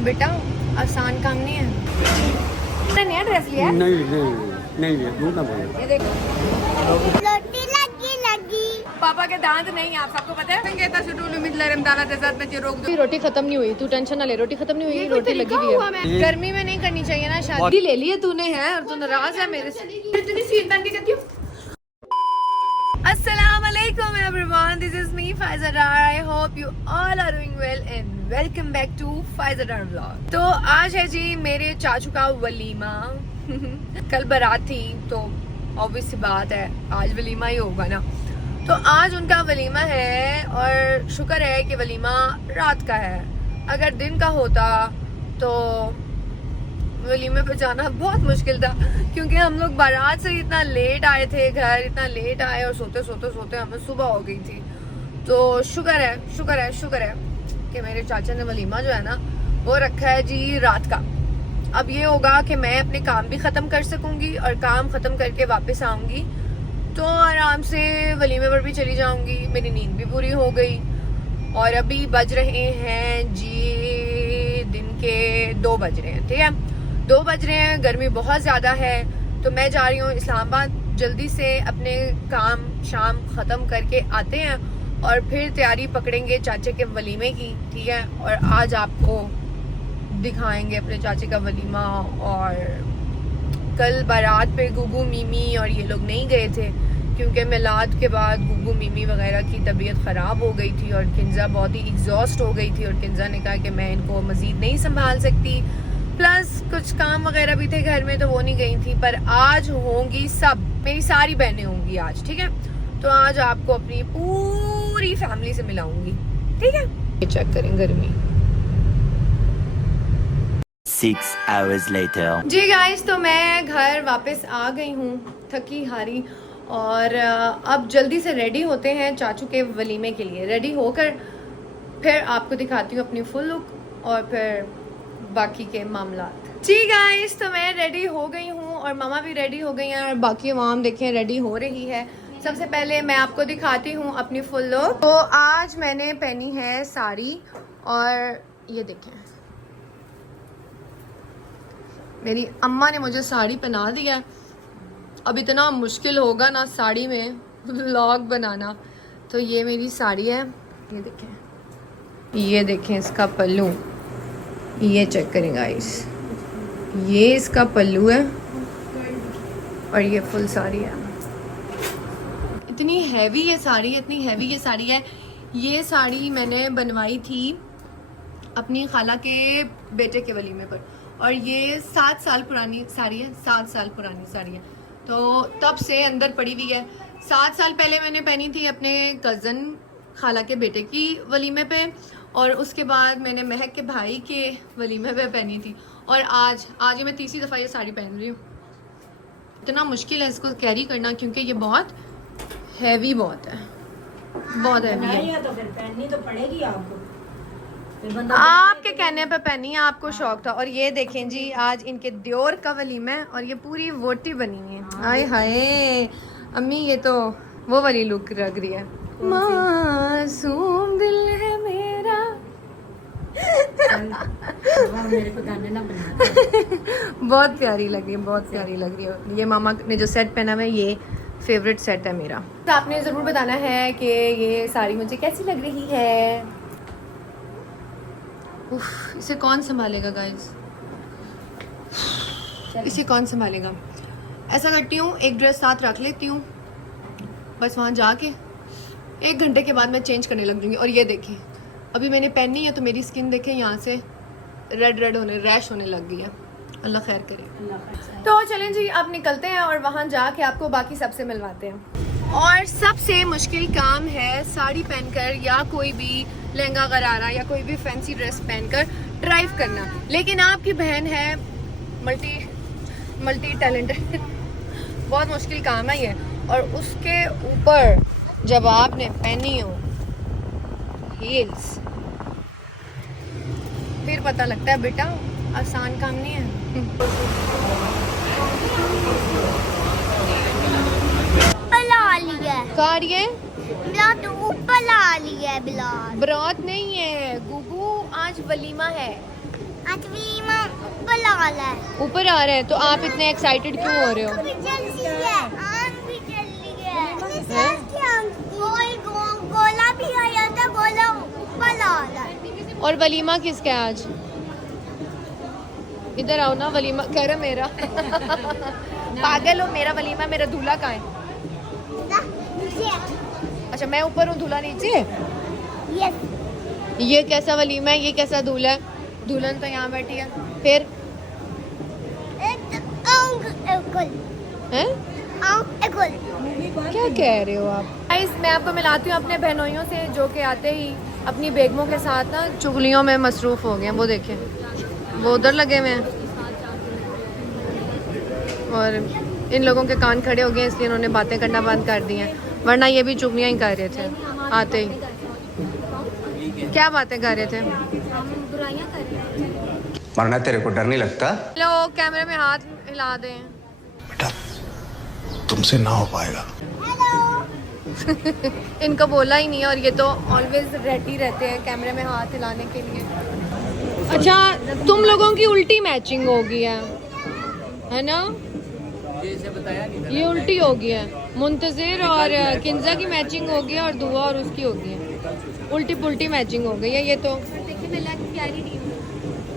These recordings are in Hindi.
बेटा आसान काम नहीं है। नया ड्रेस लिया है? नहीं लिया, झूठ ना बोलो। ये देखो रोटी लगी पापा के दांत नहीं, आप सबको पता है। रोटी खत्म नहीं हुई, तू टेंशन ना ले, रोटी खत्म नहीं हुई, रोटी लगी हुई है। गर्मी में नहीं करनी चाहिए ना शादी। ले ली है तूने है और तू नाराज है मेरे से। इतनी सीट बन के करती हूँ। अस्सलाम वालेकुम everyone, this is me Faiza Dar. I hope you all are doing well and welcome back to Faiza Dar vlog. तो आज है जी मेरे चाचू का वलीमा। कल बारात थी तो ऑब्वियस सी बात है आज वलीमा ही होगा ना। तो आज उनका वलीमा है और शुक्र है कि वलीमा रात का है। अगर दिन का होता तो वलीमे पे जाना बहुत मुश्किल था, क्योंकि हम लोग बारात से इतना लेट आए थे घर, इतना लेट आए और सोते सोते सोते हमें सुबह हो गई थी। तो शुक्र है कि मेरे चाचा ने वलीमा जो है ना वो रखा है जी रात का। अब ये होगा कि मैं अपने काम भी ख़त्म कर सकूंगी और काम ख़त्म करके वापस आऊंगी तो आराम से वलीमे पर भी चली जाऊंगी। मेरी नींद भी पूरी हो गई। और अभी बज रहे हैं जी दिन के 2 बज रहे हैं, ठीक है 2 बज रहे हैं। गर्मी बहुत ज़्यादा है तो मैं जा रही हूँ इस्लामाबाद। जल्दी से अपने काम शाम ख़त्म करके आते हैं और फिर तैयारी पकड़ेंगे चाचे के वलीमे की, ठीक है। और आज आपको दिखाएंगे अपने चाचे का वलीमा। और कल बारात पे गुगू मीमी और ये लोग नहीं गए थे क्योंकि मिलाद के बाद गुगू मीमी वगैरह की तबीयत ख़राब हो गई थी और किंजा बहुत ही एग्जॉस्ट हो गई थी और किंजा ने कहा कि मैं इनको मज़ीद नहीं संभाल सकती। प्लस कुछ काम वगैरह भी थे घर में तो वो नहीं गई थी। पर आज होंगी सब, मेरी सारी बहनें होंगी आज, ठीक है। तो आज आपको अपनी पूरी फैमिली से मिलाऊंगी, ठीक है। ये चेक करें गर्मी। 6 hours later. जी गाइस, तो मैं घर वापस आ गई हूँ थकी हारी और अब जल्दी से रेडी होते हैं चाचू के वलीमे के लिए। रेडी होकर फिर आपको दिखाती हूँ अपनी फुल लुक और फिर बाकी के मामलात। जी गाइस, तो मैं रेडी हो गई हूँ और मामा भी रेडी हो गई हैं और बाकी अवाम देखें रेडी हो रही है। सबसे पहले मैं आपको दिखाती हूँ अपनी फुल लुक। तो आज मैंने पहनी है साड़ी और ये देखें मेरी अम्मा ने मुझे साड़ी पहना दिया। अब इतना मुश्किल होगा ना साड़ी में व्लॉग बनाना। तो ये मेरी साड़ी है, ये देखें इसका पल्लू, ये चेक करें गाइस, ये इसका पल्लू है और ये फुल साड़ी है। इतनी हैवी ये साड़ी, इतनी हैवी ये साड़ी है। ये साड़ी मैंने बनवाई थी अपनी खाला के बेटे के वलीमे पर और ये 7 साल पुरानी साड़ी है। 7 साल पुरानी साड़ी है तो तब से अंदर पड़ी हुई है। 7 साल पहले मैंने पहनी थी अपने कज़न खाला के बेटे की वलीमे पे और उसके बाद मैंने महक के भाई के वलीमे पे पहनी थी और आज ये मैं तीसरी दफ़ा ये साड़ी पहन रही हूँ। इतना मुश्किल है इसको कैरी करना क्योंकि ये बहुत हैवी बहुत है, बहुत हैवी है। तो फिर पहननी तो पड़ेगी आपको। आपके कहने पे पहनी है, आपको शौक था। और ये देखें जी आज इनके दियोर का वलीमा है और ये पूरी वोटी बनी है। आय हाय अम्मी, ये तो वो वाली लुक लग रही है। मासूम दिल है मेरा। मेरे को गाने ना बना। बहुत प्यारी लग रही है, बहुत प्यारी लग रही है। ये मामा ने जो सेट पहना हुआ है ये फेवरेट सेट है मेरा। तो आपने ज़रूर बताना है कि ये साड़ी मुझे कैसी लग रही है। उफ, इसे कौन संभालेगा गाइस, इसे कौन संभालेगा। ऐसा करती हूँ एक ड्रेस साथ रख लेती हूँ, बस वहाँ जाके 1 घंटे के बाद मैं चेंज करने लग जाऊँगी। और ये देखें अभी मैंने पहनी है तो मेरी स्किन देखें यहाँ से रेड होने, रैश होने लग गई है। अल्लाह खैर करे। तो चलें जी अब निकलते हैं और वहाँ जाके आपको बाकी सबसे मिलवाते हैं। और सबसे मुश्किल काम है साड़ी पहनकर या कोई भी लहंगा गरारा या कोई भी फैंसी ड्रेस पहनकर ड्राइव करना। लेकिन आपकी बहन है मल्टी टैलेंटेड। बहुत मुश्किल काम है ये। और उसके ऊपर जब आपने पहनी हो हील्स फिर पता लगता है बेटा आसान काम नहीं है। कार्य बिलात ऊपर ला लिया है। बरात नहीं है गुगू, आज वलीमा है। आज वलीमा ऊपर लगा है। ऊपर आ रहे हैं, तो आप इतने एक्साइटेड क्यों हो रहे हो? भी जल्दी है, आम भी जल्दी है। गोला भी आया था, गोला ऊपर लगा है। और वलीमा किसका है आज? इधर आओ ना, वलीमा कह रहा मेरा। पागल हो, मेरा वलीमा, मेरा दूल्हा कहाँ है? अच्छा मैं ऊपर हूँ, दूल्हा नीचे। ये कैसा वलीमा है, ये कैसा दूल्हा है? दुल्हन तो यहाँ बैठी है, फिर हैं? क्या कह रहे हो आप? गाइस मैं आपको मिलाती हूँ अपने बहनोइयों से, जो कि आते ही अपनी बेगमों के साथ ना चुगलियों में मसरूफ हो गए हैं। वो देखें, वो उधर लगे हुए हैं और इन लोगों के कान खड़े हो गए, इसलिए इन्होंने बातें करना बंद कर दी हैं, वरना ये भी चुगलियाँ ही कर रहे थे आते ही। क्या बातें कर रहे थे? बुराइयां कर रहे हैं। मरना तेरे को डर नहीं लगता? लो कैमरे में हाथ हिला दें। बेटा तुमसे ना हो पाएगा। इनको बोला ही नहीं है और ये तो ऑलवेज रेडी रहते हैं कैमरे में हाथ हिलाने के लिए। अच्छा तुम लोगों की उल्टी मैचिंग हो गई है ना? ये उल्टी हो गई है। मुंतजिर और किंजा की मैचिंग हो गई है और दुआ और उसकी हो गई है, उल्टी पुल्टी मैचिंग हो गई है। ये तो देखिए मैं लग प्यारी नहीं हूँ,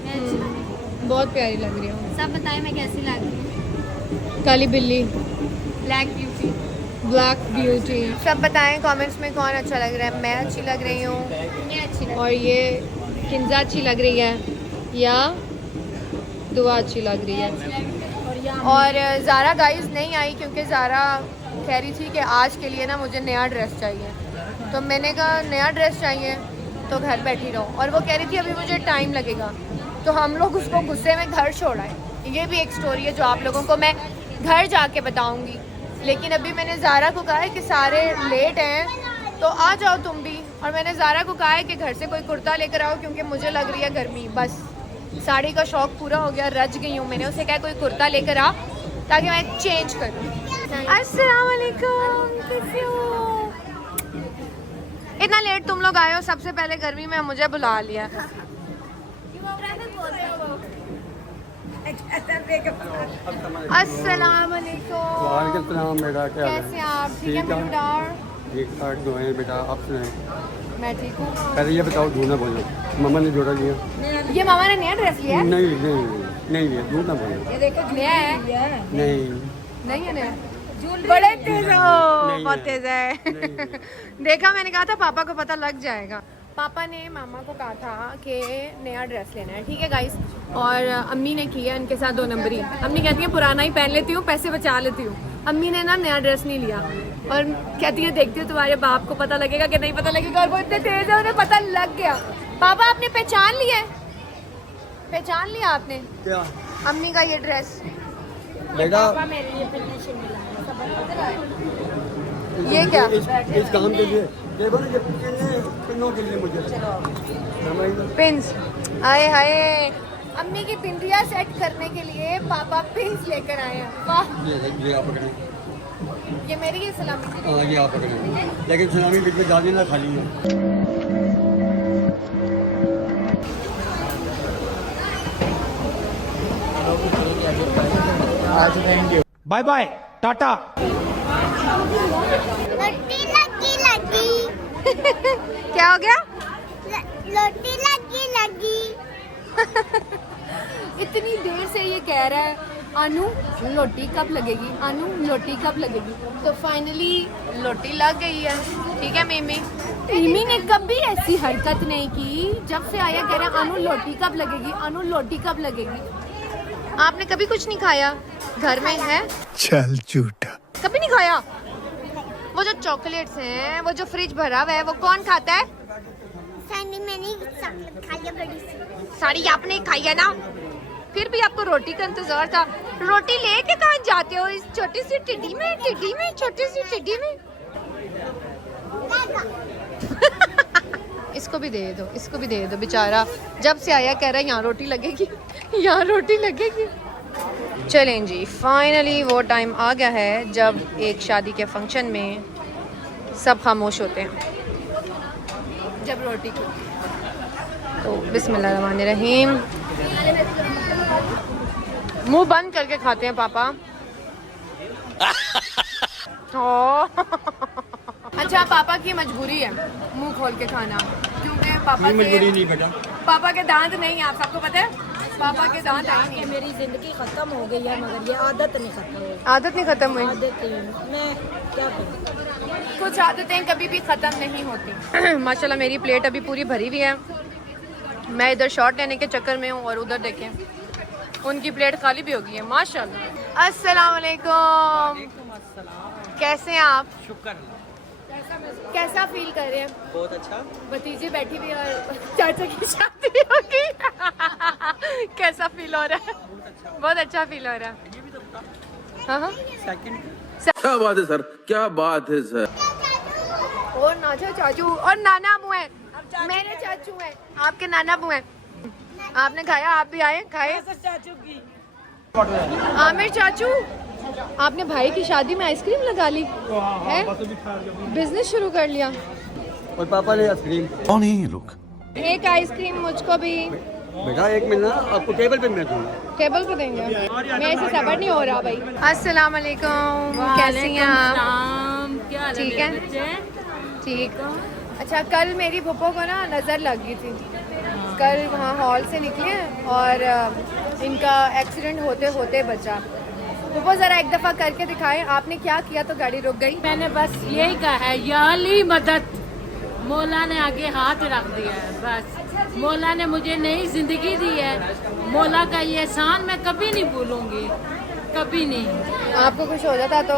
मैं अच्छी लग रही हूँ। बहुत प्यारी लग रही हूँ। सब बताएं मैं कैसी लग रही हूँ। काली बिल्ली, ब्लैक ब्यूटी। Black beauty. सब बताएं कमेंट्स में कौन अच्छा लग रहा है। मैं अच्छी लग रही हूँ ये अच्छी लग और ये किंजा अच्छी लग रही है या दुआ अच्छी लग रही है। और ज़ारा गाइस नहीं आई क्योंकि ज़ारा कह रही थी कि आज के लिए ना मुझे नया ड्रेस चाहिए, तो मैंने कहा नया ड्रेस चाहिए तो घर बैठी रहो, और वो कह रही थी अभी मुझे टाइम लगेगा, तो हम लोग उसको गुस्से में घर छोड़ाए। ये भी एक स्टोरी है जो आप लोगों को मैं घर जाके बताऊंगी, लेकिन अभी मैंने ज़ारा को कहा है कि सारे लेट हैं तो आ जाओ तुम भी, और मैंने ज़ारा को कहा है कि घर से कोई कुर्ता लेकर आओ क्योंकि मुझे लग रही है गर्मी। बस साड़ी का शौक पूरा हो गया, रज गई हूँ। मैंने उसे कहा कोई कुर्ता लेकर आ ताकि मैं चेंज करूँ। अस्सलाम वालेकुम, कैसे हो? इतना लेट तुम लोग आए हो, सबसे पहले गर्मी में मुझे बुला लिया। अस्सलाम वालेकुम। वालेकुम सलाम बेटा, क्या हाल है? कैसे हैं आप? ठीक है ठीक है। मेनू डार? ठीक ठाक जो है बेटा, आप सुनाएं। मैं ठीक हूँ। पहले ये बताओ दूध ना बोलो, मम्मा ने जोड़ा लिया? ये मामा ने नया ड्रेस लिया है? नहीं नहीं नहीं लिया, दूध ना बोलो। ये देखो नया है। नहीं नहीं है नया। बड़े तेज हो, नहीं बहुत है। तेज है। देखा, मैंने कहा था पापा को पता लग जाएगा। पापा ने मामा को कहा था कि नया ड्रेस लेना है, ठीक है गाइस, और अम्मी ने किया इनके साथ 2 नंबरी। अम्मी कहती है पुराना ही पहन लेती हूँ, पैसे बचा लेती हूँ। अम्मी ने ना नया ड्रेस नहीं लिया और कहती है देखती हूँ तुम्हारे बाप को पता लगेगा कि नहीं पता लगेगा, और वो इतने तेज है उन्हें पता लग गया। पापा आपने पहचान लिया है? पहचान लिया आपने क्या अम्मी का ये ड्रेस? बेटा? मेरे लिए फिनिशिंग मिला है, सब ये क्या? इस काम के लिए देखो ना, पिन्नों के लिए मुझे पिंस। हाय हाय, अम्मी की बिंदिया सेट करने के लिए पापा पिंस लेकर आए हैं। वाह, ये आप पकड़ें। ये मेरी ही सलामी के लिए। हाँ ये आप पकड़ें, लेकिन सलामी बीच में डालनी ना, खाली है। Bye bye tata. लोटी लगी लगी। क्या हो गया? लोटी लगी लगी। इतनी देर से ये कह रहा है अनु लोटी कब लगेगी, अनु लोटी कब लगेगी, तो फाइनली लोटी लग गई है। ठीक है मिमी। मिमी ने कभी ऐसी हरकत नहीं की, जब से आया कह रहा है अनु लोटी कब लगेगी, अनु लोटी कब लगेगी। आपने कभी कुछ नहीं खाया घर में है? चल झूठा। कभी नहीं खाया? वो जो चॉकलेट्स हैं, वो जो फ्रिज भरा हुआ है, वो कौन खाता है? सनी मैंने चॉकलेट खा लिया बड़ी सी। साड़ी आपने खाई है ना, फिर भी आपको रोटी का इंतजार था। रोटी लेके कहाँ जाते हो इस छोटी सी टिड्डी में, छोटी सी टिड्डी में। इसको भी दे दो, इसको भी दे दो, बेचारा जब से आया कह रहा है यहाँ रोटी लगेगी, यहाँ रोटी लगेगी। चलें जी, फाइनली वो टाइम आ गया है जब एक शादी के फंक्शन में सब खामोश होते हैं, जब रोटी की। तो बिस्मिल्लाहिर्रहमानिर्रहीम। मुंह बंद करके खाते हैं पापा। अच्छा पापा की मजबूरी है मुंह खोल के खाना, क्योंकि पापा मजबूरी नहीं बेटा। पापा के दांत नहीं है, आप सबको पता है पापा के दांत आए नहीं। मेरी जिंदगी खत्म हो गई है मगर ये आदत नहीं खत्म हुई। आदत नहीं खत्म हुई। आदत मैं क्या करूँ। कुछ आदतें कभी भी खत्म नहीं होती। माशाल्लाह मेरी प्लेट अभी पूरी भरी हुई है। मैं इधर शॉट लेने के चक्कर में हूँ और उधर देखें उनकी प्लेट खाली भी हो गई है माशाल्लाह। अस्सलाम वालेकुम, कैसे हैं आप? शुक्र। कैसा फील कर रहे हैं? बहुत अच्छा। भतीजी बैठी हुई और चाचा की शादी हो गई। कैसा फील हो रहा है? बहुत अच्छा फील हो रहा है। हाँ हाँ क्या बात है सर, क्या बात है सर। और नाचा चाचू और नाना मुँह है, मेरे चाचू हैं, आपके नाना मुँह है। आपने खाया? आप भी आए खाए? चाचू की आमिर चाचू, आपने भाई की शादी में आइसक्रीम लगा ली है? बिजनेस शुरू कर लिया। और पापा ने आइसक्रीम। कौन है ये लोग? एक आइसक्रीम मुझको भी। बेटा 1 मिनट ना, आपको टेबल पे मैं दूंगा। टेबल पे देंगे। मेरे से सबर नहीं हो रहा भाई। अस्सलाम वालेकुम, कैसी हैं आप? क्या ठीक है, ठीक। अच्छा कल मेरी फूफो को ना नज़र लग गई थी। कल वहाँ हॉल से निकले और इनका एक्सीडेंट होते होते बचा। फूफो ज़रा एक दफ़ा करके दिखाएं आपने क्या किया तो गाड़ी रुक गई। मैंने बस यही कहा है, या ली मदद। मौला ने आगे हाथ रख दिया है बस। मौला ने मुझे नई जिंदगी दी है। मौला का ये एहसान मैं कभी नहीं भूलूंगी, कभी नहीं। आपको कुछ हो जाता तो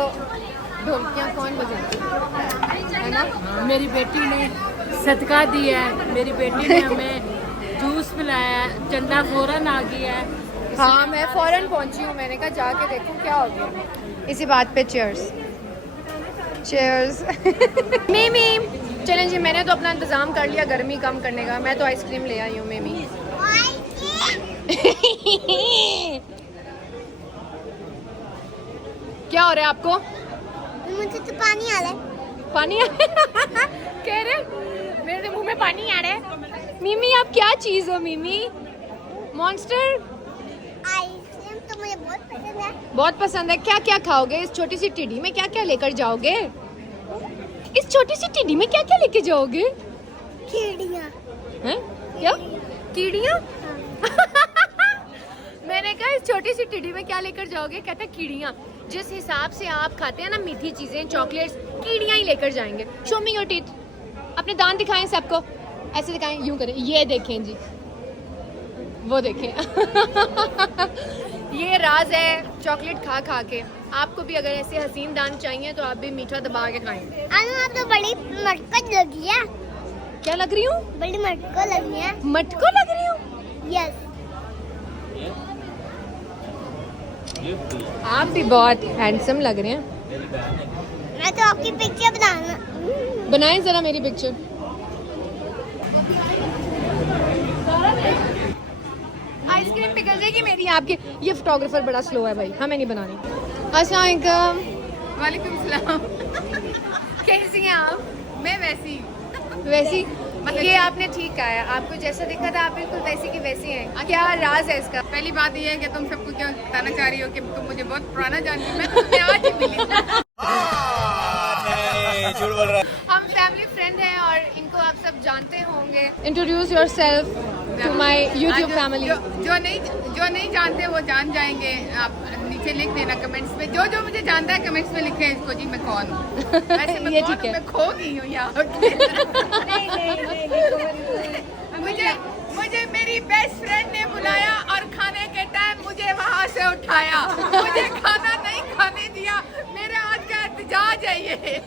ढोलकियाँ कौन बजाती है ना? मेरी बेटी ने सदका दिया है, मेरी बेटी ने हमें जूस पिलाया है, चंदा फौरन आ गया है। हाँ मैं फौरन पहुंची हूँ, मैंने कहा जाके देखूँ क्या हो गया। इसी बात पे चीयर्स चीयर्स। मीमी चलें जी, मैंने तो अपना इंतज़ाम कर लिया गर्मी कम करने का। मैं तो आइसक्रीम ले आई हूँ मीमी। क्या हो रहा है आपको? मुझे तो पानी आ रहा है। पानी कह रहे मेरे मुंह में पानी आ रहा है। मीमी आप क्या चीज़ हो मीमी? मॉन्स्टर आइसक्रीम तो मुझे बहुत पसंद है। बहुत पसंद है। क्या क्या खाओगे इस छोटी सी टिड्डी में? क्या क्या लेकर जाओगे इस छोटी सी टिड्डी में? क्या क्या लेके जाओगे? कीड़ियाँ। हैं? क्या कीड़ियाँ? मैंने कहा इस छोटी सी टिड्डी में क्या लेकर जाओगे? कहता है कीड़ियाँ। जिस हिसाब से आप खाते हैं ना मीठी चीजें, चॉकलेट्स, कीड़ियाँ ही लेकर जाएंगे। Show me your teeth. अपने दांत दिखाएं सबको, ऐसे दिखाएं, यूं करें। ये देखें जी, वो देखें। ये राज है चॉकलेट खा खा के। आपको भी अगर ऐसे हसीन दांत चाहिए तो आप भी मीठा दबा के खाएं। अनु आप तो बड़ी मटक लगी है। क्या लग रही हूँ? बड़ी मटको लगी है। मटको लग रही हूँ? यस। आप भी बहुत हैंडसम लग रहे हैं। मैं तो आपकी पिक्चर बनाना। बनाएं जरा मेरी पिक्चर। आइसक्रीम पिघल जाएगी मेरी आपके। ये फोटोग्राफर बड़ा स्लो है भाई, हमें नहीं बनानी। अस्सलाम वालेकुम। वालेकुम सलाम। कैसी हैं आप? मैं वैसी वैसी। ये आपने ठीक कहा है, आपको जैसा दिखा था आप बिल्कुल वैसी की वैसी हैं। क्या राज है इसका? पहली बात ये है कि तुम सबको क्या बताना चाह रही हो कि तुम मुझे बहुत पुराना जानती हो। मैं तुम्हें आज ही मिली। हम फैमिली फ्रेंड हैं और इनको आप सब जानते होंगे। Introduce yourself to my YouTube family. जो नहीं जानते वो जान जाएंगे। आप नीचे लिख देना कमेंट्स में। जो जो मुझे जानता है कमेंट्स में लिखे इसको जी मैं कौन हूँ। वैसे मैं ये कौन ठीक है। हूँ? मैं खो गई हूँ यहाँ। मुझे मेरी बेस्ट फ्रेंड ने बुलाया और खाने के टाइम मुझे वहाँ से उठाया। मुझे खाना नहीं खाने दिया। मेरे आज का एहतजाज है ये।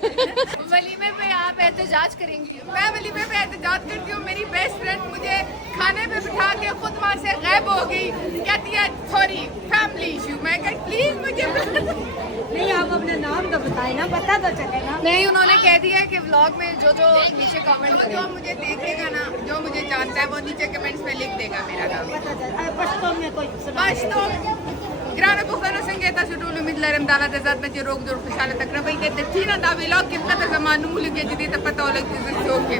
वलीमे पे आप एहतजाज करेंगी? मैं वलीमे पे एहतजाज करती हूँ। मेरी बेस्ट फ्रेंड मुझे खाने पे बिठा के खुद वहाँ से गायब हो गई। कहती है सॉरी फैमिली इशू। मैं कहती प्लीज मुझे नहीं, आप अपना नाम तो बताए ना, पता तो चलेगा। नहीं, उन्होंने कह दिया कि व्लॉग में जो जो नीचे कमेंट जो करें। मुझे देखेगा ना, जो मुझे जानता है वो नीचे कमेंट्स में लिख देगा मेरा नाम। पश्तो में कोई Pashto. Grana bukhano sengeta sudulu midlarem dala dezat na jirog dur fishale takra bai de tina da vlog kitna ta zamanu mulige jidi ta pata oleg jis shoke.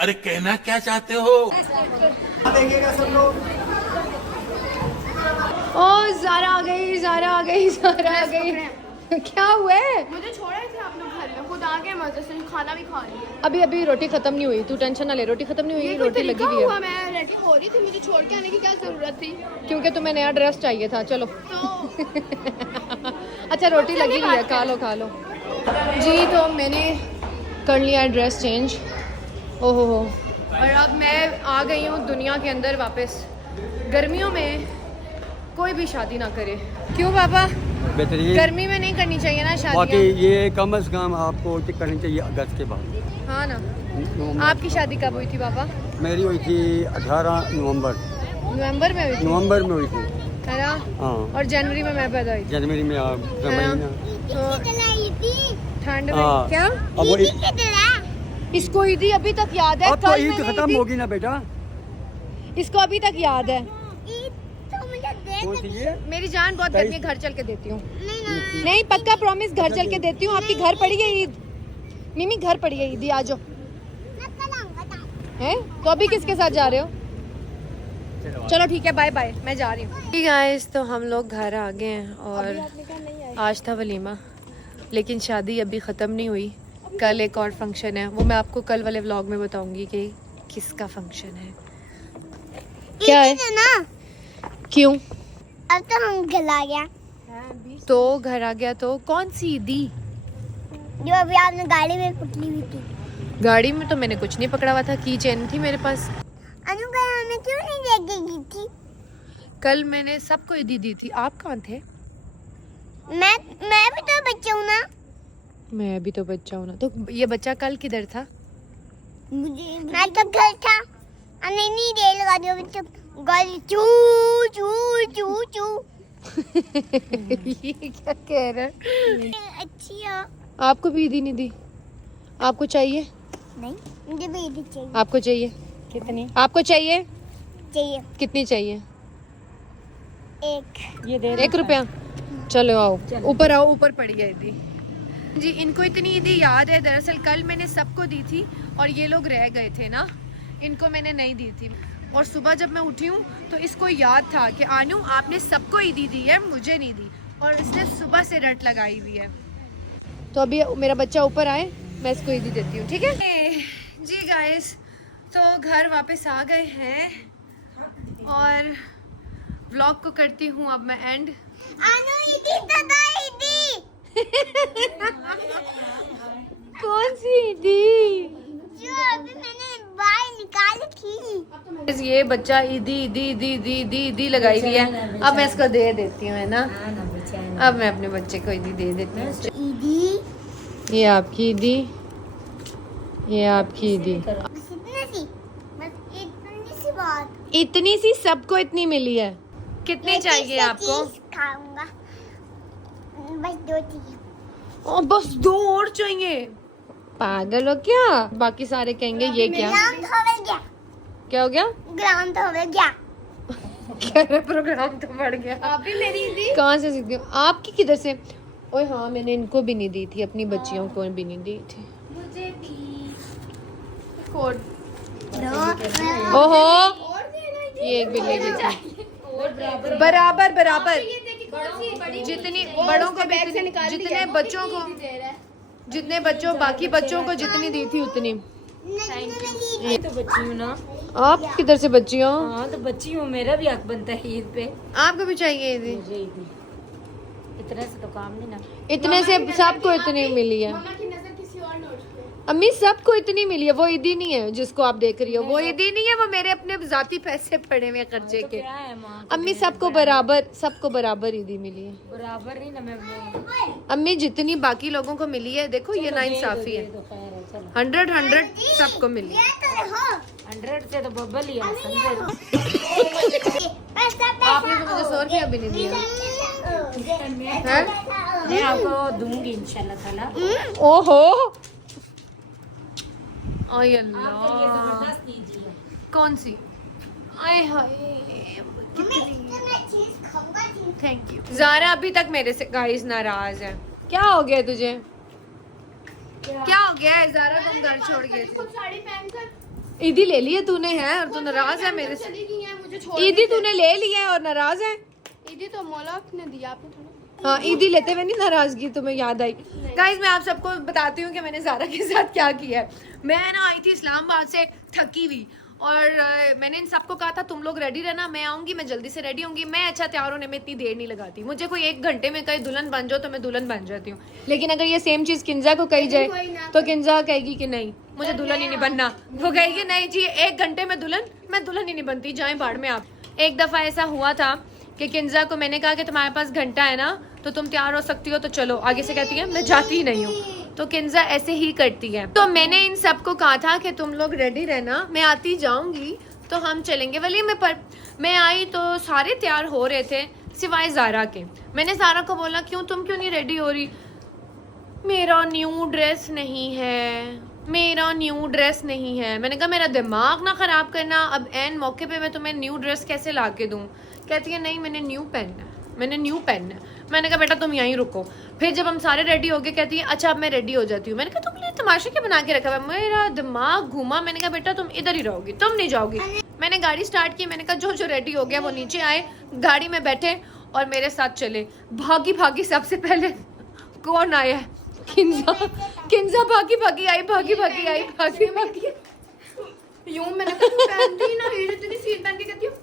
अरे कहना क्या चाहते हो? देखिएगा सब लोग। ओ ज़ारा आ गई, ज़ारा आ गई, ज़ारा आ गई। क्या हुआ है? मुझे छोड़े थे आप लोग घर में, खुद आ गए मजे से, खाना भी खा लिया। अभी अभी रोटी खत्म नहीं हुई, तू टेंशन ना ले, रोटी खत्म नहीं हुई, रोटी लगी हुई है। मैं रेडी हो रही थी, मुझे छोड़ के आने की क्या जरूरत थी? क्योंकि तुम्हें नया ड्रेस चाहिए था। चलो तो अच्छा रोटी लगी हुई है, खा लो खा लो जी। तो मैंने कर लिया है ड्रेस चेंज। ओहो हो, और अब मैं आ गई हूँ दुनिया के अंदर वापस। गर्मियों में कोई भी शादी ना करे। क्यों पापा? बेहतरीन। गर्मी में नहीं करनी चाहिए ना बाकी शादियाँ। ये कम से कम आपको करनी चाहिए अगस्त के बाद। हाँ ना। आपकी शादी कब हुई थी पापा? मेरी हुई थी 18 नवंबर। नवंबर में हुई थी, नवंबर में हुई थी। है ना? हाँ, और जनवरी में मैं पैदा हुई थी। जनवरी में आप है ना? महीना। तो ठंड में हाँ। क्या अब वो इसको ईदी अभी तक याद है। अब तो कल ईद मैंने खत्म होगी ना बेटा। इसको अभी तक याद है। कौन सी ये? मेरी जान बहुत गर्मी है, घर चल के देती हूँ। नहीं पक्का प्रॉमिस, घर चल के देती हूँ। आपकी घर पड़ी है ईद? मिमी घर पड़ी है ईद, आ जाओ। हैं? तो अभी किसके साथ जा रहे हो? चलो ठीक है, बाय बाय, मैं जा रही हूँ। ठीक गाइस, तो हम लोग घर आ गए हैं और आज था वलीमा, लेकिन शादी अभी ख़त्म नहीं हुई। कल एक और फंक्शन है, वो मैं आपको कल वाले व्लॉग में बताऊंगी कि किसका फंक्शन है। क्या है ना? क्यों? अब तो हम घर आ गया। तो घर आ गया तो कौन सी ईदी? जो अभी आपने गाड़ी में पकड़ी हुई थी। गाड़ी में तो मैंने कुछ नहीं पकड़ा हुआ था, की चेन थी मेरे पास। अनु का हमें क्यों नहीं लेके गई थी? कल मैंने सबको ईदी दी थी। आप कौन थे? मैं भी तो बच्चा हूँ ना। मैं भी तो बच्चा हूँ ना। तो ये बच्चा कल किधर था? मैं तो घर था। नहीं रेलगाड़ियों में तो गाड़ी चू चू चू चू। ये क्या कह रहा है? अच्छी है। आपको भी ईदी नहीं दी? आपको चाहिए? नहीं, मुझे भी ईदी चाहिए। आपको चाहिए? कितनी? आपको चाहिए? चाहिए कितनी चाहिए? एक। ये दे 1 रुपया। चलो आओ, ऊपर आओ, ऊपर पड़ी है ईदी जी। इनको इतनी ईदी याद है, दरअसल कल मैंने सबको दी थी और ये लोग रह गए थे ना, इनको मैंने नहीं दी थी। और सुबह जब मैं उठी हूँ तो इसको याद था कि आनू आपने सबको ईदी दी है, मुझे नहीं दी, और इसने सुबह से रट लगाई हुई है। तो अभी मेरा बच्चा ऊपर आए, मैं इसको ईदी देती हूँ, ठीक है जी। गाइस, तो घर वापस आ गए हैं और व्लॉग को करती हूँ अब मैं एंड। अनु ईदी तो दो ईदी। कौन सी ईदी? जो अभी मैंने बाहर निकाली थी। ये बच्चा ईदी ईदी ईदी ईदी ईदी ईदी लगाई हुई है। अब मैं इसको दे देती हूँ, है ना? अब मैं अपने बच्चे को ईदी दे देती हूँ। ईदी ये आपकी ईदी, ये आपकी ईदी। इतनी सी, बस इतनी सी बात। इतनी सी सबको इतनी मिली है। कितनी मैं चाहिए किससे आपको? चीज़ खाऊंगा। बस 2 चाहिए। ओ, बस 2 और चाहिए? पागल हो क्या? बाकी सारे कहेंगे ये क्या? ग्राउंड हो गया। क्या हो गया? ग्राउंड हो गया। कह रहे प्रोग्राम तो बढ़ गया। आप भी मेरी ईदी। कहाँ से सीखते हो? आपकी किधर से? ओए हाँ, मैंने इनको भी नहीं दी थी, अपनी बच्चियों को भी नहीं दी थी। मुझे भी ओहो, ये एक बिल्ली भी थी। बराबर बराबर, जितनी बड़ों को भी जितने बच्चों को, जितने बच्चों बाकी बच्चों को जितनी दी थी उतनी। तो बच्ची हूँ ना। आप किधर से बच्ची हो? हाँ तो बच्ची हूँ, मेरा भी हक बनता है ईद पे। आपको भी चाहिए ईदी? मुझे ईदी, इतने से तो काम नहीं ना। इतने से सबको इतनी मिली है। मामा की नजर किसी और नोट पे। अम्मी सबको इतनी मिली है, वो ईदी नहीं है जिसको आप देख रही हो, वो ईदी नहीं है, वो मेरे अपने जाती पैसे पड़े हुए खर्चे के। क्या है माँ, अम्मी सबको बराबर ईदी मिली है। बराबर नहीं ना। मैं अम्मी जितनी बाकी लोगों को मिली है, देखो ये नाइंसाफी है। तो खैर है, चलो 100 सबको मिली है। 100 से तो बब्बल ही है, समझे? आपने तो मुझे 100 रुपया भी नहीं दिया है? मैं आपको दूंगी इंशाल्लाह ताला। ओहो, आय अल्लाह, जबरदस्त दीजिए। कौन सी? आय हाय, थैंक यू। ज़ारा अभी तक मेरे से गाइस नाराज है। क्या हो गया तुझे? क्या हो गया है ज़ारा? तुम घर छोड़ गए थे। साड़ी पहनकर ईदी ले ली है तूने है और तू नाराज है मेरे से। चली गई है, मुझे छोड़ ईदी तूने ले ली है और नाराज है। ईदी तो मौला ने दिया आपने थोड़ा। हाँ, ईदी लेते हुए नहीं नाराजगी तुम्हें याद आई। गाइस मैं आप सबको बताती हूँ कि मैंने ज़ारा के साथ क्या किया है। मैं ना आई थी इस्लामाबाद से थकी हुई और मैंने इन सबको कहा था तुम लोग रेडी रहना, मैं आऊँगी, मैं जल्दी से रेडी होंगी। मैं अच्छा तैयार होने में इतनी देर नहीं लगाती, मुझे कोई 1 घंटे में कहीं दुल्हन बन जाओ तो मैं दुल्हन बन जाती हूँ। लेकिन अगर ये सेम चीज़ किंजा को कही जाए तो किंजा कहेगी कि नहीं मुझे दुल्हन ही नहीं बनना। वो कहेगी नहीं जी 1 घंटे में दुल्हन, मैं दुल्हन ही नहीं बनती, जाए बाढ़ में आप। एक दफ़ा ऐसा हुआ था कि किंजा को मैंने कहा कि तुम्हारे पास घंटा है ना तो तुम तैयार हो सकती हो तो चलो, आगे से कहती है मैं जाती ही नहीं हूँ। तो किंजा ऐसे ही करती है। तो मैंने इन सबको कहा था कि तुम लोग रेडी रहना, मैं आती जाऊंगी तो हम चलेंगे वलीमे पर। मैं आई तो सारे तैयार हो रहे थे सिवाय ज़ारा के। मैंने ज़ारा को बोला क्यों, तुम क्यों नहीं रेडी हो रही? मेरा न्यू ड्रेस नहीं है, मेरा न्यू ड्रेस नहीं है। मैंने कहा मेरा दिमाग ना ख़राब करना, अब एन मौके पे मैं तुम्हें न्यू ड्रेस कैसे ला के दूँ? कहती है नहीं मैंने न्यू पहनना है, मैंने न्यू पहनना है। मैंने कहा बेटा तुम यहीं रुको। फिर जब हम सारे रेडी हो गए कहती है अच्छा अब मैं रेडी हो जाती हूँ। मैंने कहा तुमने तमाशे के बना के रखा है। मेरा दिमाग घूमा, मैंने कहा बेटा तुम इधर ही रहोगी, तुम नहीं जाओगी। मैंने गाड़ी स्टार्ट की, मैंने कहा जो जो रेडी हो गया वो नीचे आए, गाड़ी में बैठे और मेरे साथ चले। भागी भागी सबसे पहले कौन आया? किंजा। किंजा भागी भागी आई, भागी भागी आई, भागी भागी। यूं मैंने कहा तू पहनती ना, ये इतनी सीट पहन के कहती हूँ।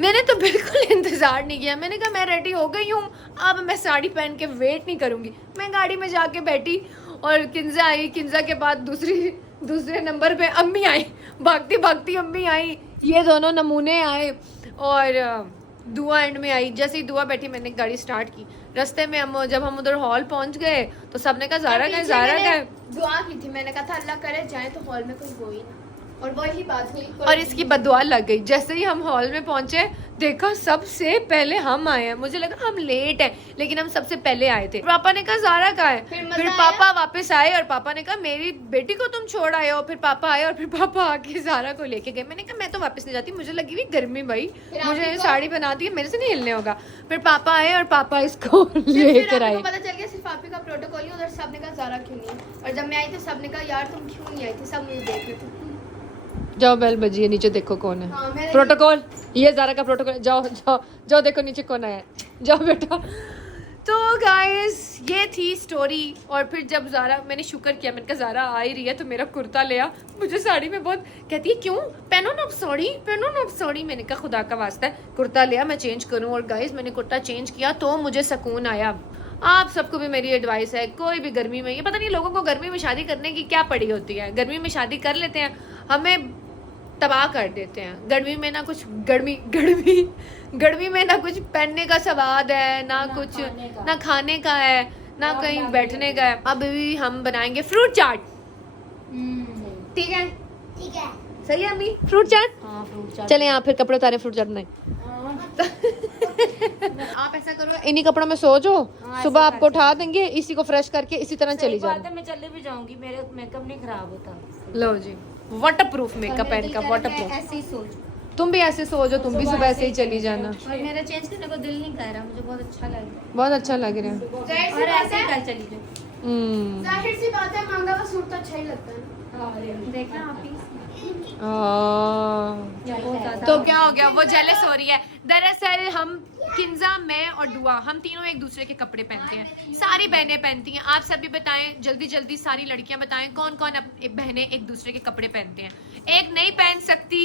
मैंने तो बिल्कुल इंतजार नहीं किया। मैंने कहा मैं रेडी हो गई हूँ, अब मैं साड़ी पहन के वेट नहीं करूंगी। मैं गाड़ी में जाके बैठी और किंजा आई। किंजा के बाद दूसरे नंबर पे अम्मी आई, भागती भागती अम्मी आई, ये दोनों नमूने आए और दुआ एंड में आई। जैसे ही दुआ बैठी मैंने गाड़ी स्टार्ट की। रास्ते में हम जब हम उधर हॉल पहुंच गए तो सबने कहा ज़ारा गए, ज़ारा गए। दुआ की थी, मैंने कहा था अल्लाह करे जाए तो हॉल में कोई हो ही ना, और वही बात हुई। और इसकी बददुआ लग गई। जैसे ही हम हॉल में पहुंचे देखा सबसे पहले हम आए हैं। मुझे लगा हम लेट हैं लेकिन हम सबसे पहले आए थे। पापा ने कहा ज़ारा कहाँ है? फिर पापा वापस आए और पापा ने कहा मेरी बेटी को तुम छोड़ आए हो। फिर पापा आए और फिर पापा आके ज़ारा को लेके गए। मैंने कहा मैं तो वापस नहीं जाती, मुझे लगी हुई गर्मी भाई, मुझे साड़ी बना दी है, मेरे से नहीं हिलने होगा। फिर पापा आए और पापा इसको लेकर आए। पता चल गया सिर्फ आप ही का प्रोटोकॉल ही, उधर सबने कहा ज़ारा क्यों नहीं है। और जब मैं आई तो सबने कहा यार तुम क्यों नहीं आई थी, सब मुझे देख रहे थे। जाओ बेल बजी है, नीचे देखो कौन है। हाँ, प्रोटोकॉल, ये ज़ारा का प्रोटोकॉल। जाओ जाओ जाओ देखो नीचे कौन आया, जाओ बेटा। तो गाइस ये थी स्टोरी। और फिर जब ज़ारा, मैंने शुक्र किया, मैंने कहा ज़ारा आ ही रही है तो मेरा कुर्ता ले आ, मुझे साड़ी में बहुत कहती है क्यों पहनो ना साड़ी, पहनो ना साड़ी। मैंने कहा खुदा का वास्ता है कुर्ता ले आ, मैं चेंज करूँ। और गाइस मैंने कुर्ता चेंज किया तो मुझे सुकून आया। आप सबको भी मेरी एडवाइस है, कोई भी गर्मी में, ये पता नहीं लोगों को गर्मी में शादी करने की क्या पड़ी होती है। गर्मी में शादी कर लेते हैं, हमें तबाह कर देते हैं। गर्मी में ना कुछ गर्मी में ना कुछ पहनने का स्वाद है, ना कुछ ना खाने का है, ना कहीं बैठने का है। अब भी हम बनाएंगे फ्रूट चाट, ठीक है? ठीक है। सही है अम्मी? फ्रूट चाट। हाँ फ्रूट चाट। चले यहाँ फिर कपड़े उतारे, फ्रूट चाट बनाए। आप ऐसा करो इन्हीं कपड़ों में सो जाओ, सुबह आपको उठा देंगे, इसी को फ्रेश करके इसी तरह चली जाना। मैं चले भी जाऊंगी, मेरे मेकअप नहीं खराब होता। लो जी वाटरप्रूफ मेकअप है इनका, वाटरप्रूफ। ऐसे ही सोच, तुम भी ऐसे सो जाओ, तुम भी सुबह ऐसे ही चली जाना। और मेरा चेंज करने को दिल नहीं कर रहा, मुझे बहुत अच्छा लग रहा बहुत अच्छा लग रहा है। है। और ऐसे ही कल चली जाओ। जाहिर सी बात है मांगा हुआ सूट तो अच्छा ही लगता है। देखना आप ही। तो क्या हो गया, वो जेलस हो रही है। दरअसल हम किंजा, मैं और दुआ, हम तीनों एक दूसरे के कपड़े पहनते हैं, सारी बहनें पहनती हैं। आप सब भी बताएं जल्दी जल्दी, सारी लड़कियां बताएं कौन कौन बहनें एक दूसरे के कपड़े पहनते हैं। एक नहीं पहन सकती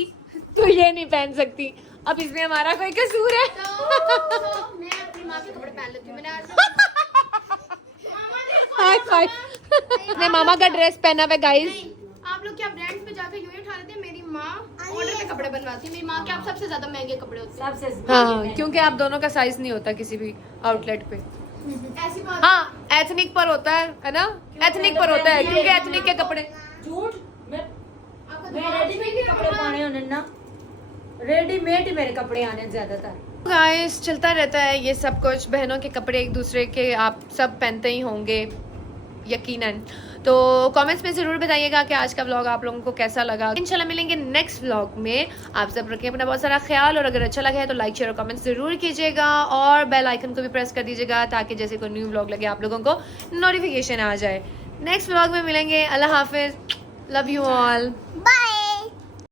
तो ये नहीं पहन सकती, अब इसमें हमारा कोई कसूर है? तो मैं अपनी माँ के कपड़े पहन लेती हूँ। मैंने हाय हाय मैं मामा का ड्रेस पहना हुआ गाइस। आप लोग क्या ब्रांड्स पे जाकर यूं ही उठा लेते हैं? मेरी माँ ऑर्डर पे कपड़े बनवाती है। मेरी माँ के आप सबसे ज्यादा महंगे कपड़े होते हैं। सबसे हाँ, क्योंकि आप दोनों का साइज नहीं होता किसी भी आउटलेट पे। ऐसी बात। हाँ एथनिक पर होता है ना, एथनिक पर होता है, क्योंकि एथनिक के कपड़े झूठ। मैं रेडीमेड के कपड़े पाने होने ना, रेडीमेड ही मेरे कपड़े आने ज्यादातर। गाइस चलता रहता है ये सब कुछ, बहनों के कपड़े एक दूसरे के आप सब पहनते ही होंगे यकीनन। तो कमेंट्स में ज़रूर बताइएगा कि आज का व्लॉग आप लोगों को कैसा लगा। इंशाल्लाह मिलेंगे नेक्स्ट व्लॉग में। आप सब रखें अपना बहुत सारा ख्याल, और अगर अच्छा लगा है तो लाइक शेयर और कमेंट ज़रूर कीजिएगा, और बेल आइकन को भी प्रेस कर दीजिएगा ताकि जैसे कोई न्यू व्लॉग लगे आप लोगों को नोटिफिकेशन आ जाए। नेक्स्ट व्लॉग में मिलेंगे। अल्लाह हाफिज़, लव यू ऑल, बाय।